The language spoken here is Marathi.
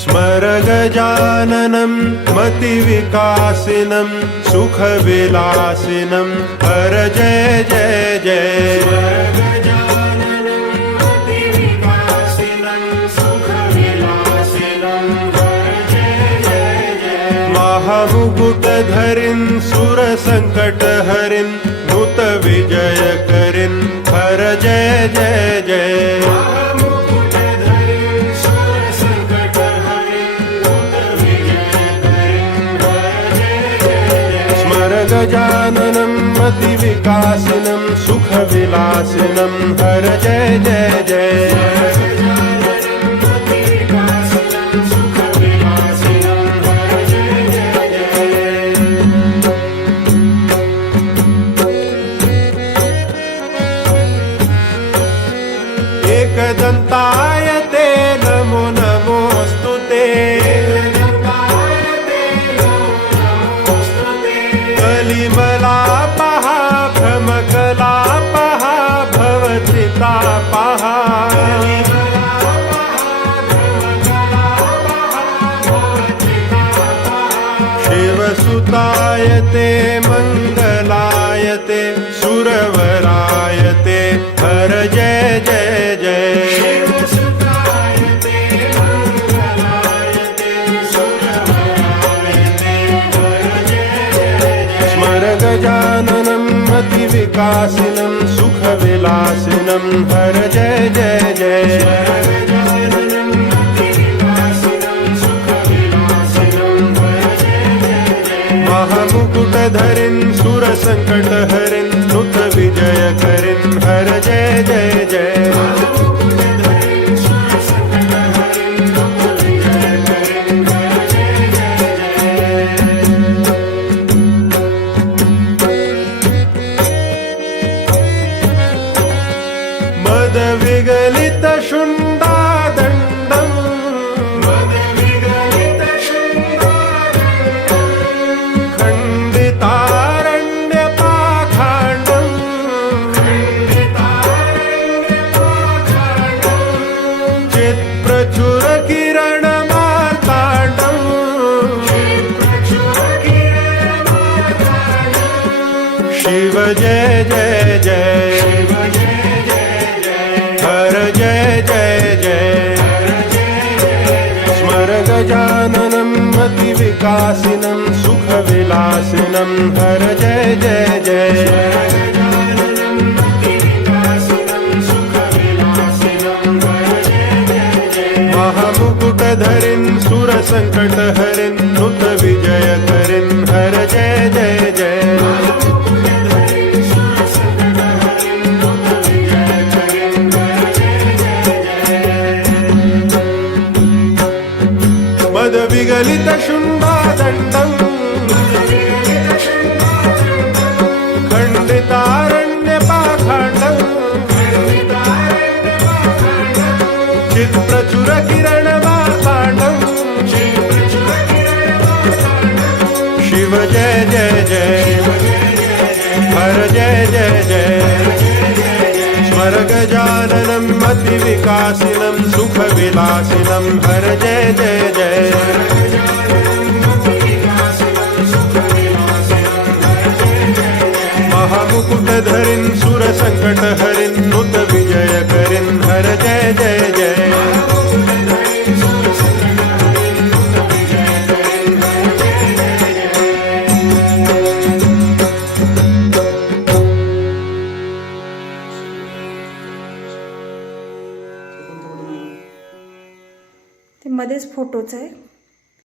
स्मर गजाननं मतिविकासिनं सुखविलासिनं हर जय जय जय। महामुकुटधरिन् सुरसङ्कटहरिन् नूत विजय करिन् हर जय जय जय। गजाननं मतिविकासिनं सुखविलासिनं हर जय जय जय। एकदन्ताय ते नमो नमोऽस्तु ते। कलिमलापः भ्रमकलापः भवत्रितापः। शिवसुताय ते मङ्गलाय ते सुरवराय ते हर जय जय जय। गजाननं मतिविकासिनं सुखविलासिनं हर जय जय जय। महामुकुटधरिन् सुरसङ्कटहरिन् नूत विजय करिन् हर जय जय जय। मदविगलित शुण्डादण्डं खण्डितारण्यपाखाण्डं चित्प्रचुरकिरणमार्ताण्डं शिव जय जय जय। हर जय जय जय। स्मर गजाननं मतिविकासिनं सुखविलासिनं हर जय जय जय। महामुकुटधरिन् सुरसङ्कटहरिन् नूत विजय करिन् हर जय जय जय। मदविगलित शुण्डादण्डं खण्डितारण्यपाखाण्डं चित्प्रचुरकिरणमार्ताण्डं शिव जय जय जय। हर जय जय जय। स्मर गजाननं मतिविकासिनं सुखविलासिनं हर जय जय जय। महामुकुटधरिन् सुरसङ्कटहरिन् नूत विजय करिन् हर जय जय जय। ते मध्येच फोटोच आहे।